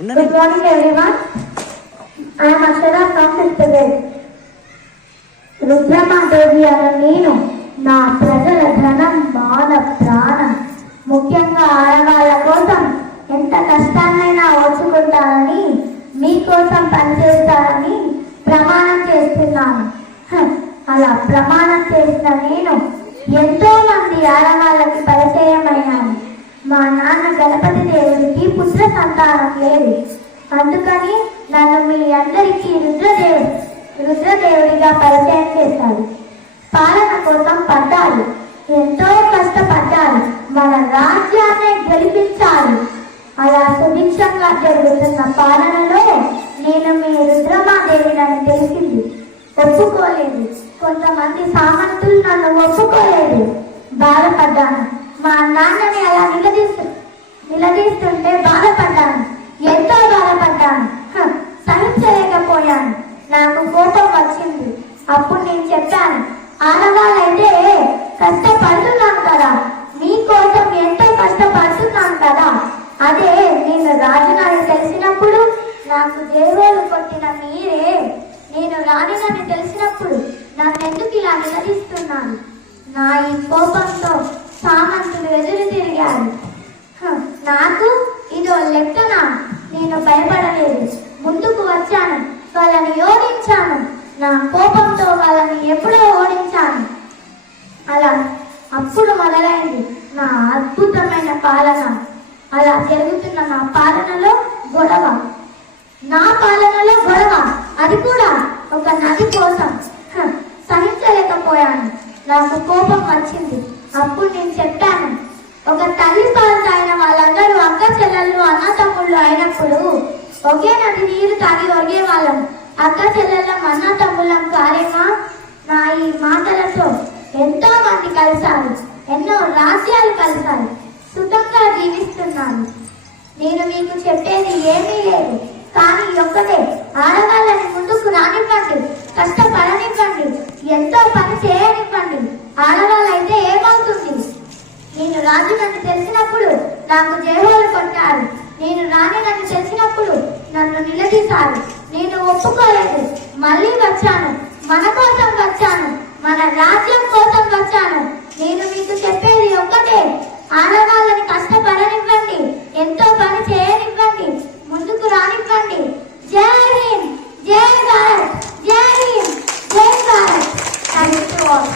Good morning everyone. I am Akshara from 5th grade. Rudrama దేవి అన్న నేను నా ప్రజల ధనం మాన ప్రాణం ముఖ్యంగా ఆడవాళ్ళ కోసం ఎంత కష్టాన్నైనా ఓర్చుకుంటానని మీకోసం పనిచేస్తానని ప్రమాణం చేస్తున్నాను. అలా ప్రమాణం చేసిన నేను ఎంతో మంది ఆడవాళ్ళకి పరిచయమయ్యాను. మా నాన్న గణపతి దేవుడికి పుత్ర సంతానం లేదు. అందుకని నన్ను మీ అందరికీ రుద్రదేవుడిగా పరిచయం చేశాడు. పాలన కోసం పడ్డాడు, ఎంతో కష్టపడ్డాడు, మన రాజ్యాన్ని గెలిపించాడు. అలా సుభిక్షంగా జరుగుతున్న పాలనలో నేను మీ రుద్రమాదేవిని తెలిసింది. ఒప్పుకోలేదు. కొంతమంది సామంతులు నన్ను ఒప్పుకోలేదు. బాధపడ్డాను. మా నాన్నని అలా నిలదీస్తుంటే బాధపడ్డాను, ఎంతో బాధపడ్డాను. సహించలేకపోయాను. నాకు కోపం వచ్చింది. అప్పుడు నేను చెప్పాను, ఆడవాళ్ళైతే కష్టపడుతున్నాను కదా, మీకోసం ఎంతో కష్టపడుతున్నాను కదా. అదే నేను రాజునని తెలిసినప్పుడు నాకు జేరోలు కొట్టిన మీరే నేను రాణినని తెలిసినప్పుడు నన్నెందుకు ఇలా నిలదీస్తున్నాను? నా ఈ కోపంతో సామంతులు ఎదురు తిరిగారు. నాకు ఇదో లెక్కనా? నేను భయపడలేదు. ముందుకు వచ్చాను, వాళ్ళని ఓడించాను. నా కోపంతో వాళ్ళని ఎప్పుడో ఓడించాను. అలా అప్పుడు మొదలైంది నా అద్భుతమైన పాలన. అలా జరుగుతున్న నా పాలనలో గొడవ, అది కూడా ఒక నది కోసం. సహించలేకపోయాను. నాకు కోపం వచ్చింది. అప్పుడు నేను చెప్పాను, ఒక తల్లి పాలు తాగిన వాళ్ళందరూ అక్క చెల్లెళ్ళు అన్న తమ్ముళ్ళు అయినప్పుడు ఒకే నది నీరు తాగి ఒరిగే వాళ్ళం. అక్క చెల్లెళ్ళం అన్న తమ్ముళ్ళం కారేమా? నా ఈ మాటలతో ఎంతో మంది కలిశారు, ఎన్నో రాజ్యాలు కలిశారు, సుఖంగా జీవిస్తున్నాను. నేను మీకు చెప్పేది ఏమీ లేదు, కానీ ఒక్కటే, ఆడవాళ్ళని ముందుకు రానివ్వండి, కష్టపడనివ్వండి, ఎంతో పని చేయనివ్వండి. ఆడవాళ్ళైతే ఏమవుతుంది? నేను రాజునని తెలిసినప్పుడు నాకు జేహోలు కొట్టారు. నేను రాణినని తెలిసినప్పుడు నన్ను నిలదీశారు. నేను ఒప్పుకోలేదు. మళ్ళీ వచ్చాను, మన కోసం వచ్చాను, మన రాజ్యం కోసం వచ్చాను. నేను మీకు చెప్పేది ఒక్కటే, ఆడవాళ్ళని కష్టపడనివ్వండి, ఎంతో పని చేయనివ్వండి, ముందుకు రానివ్వండి. జై హింద్, జై భారత్, జై హింద్, జై భారత్. Thank you all.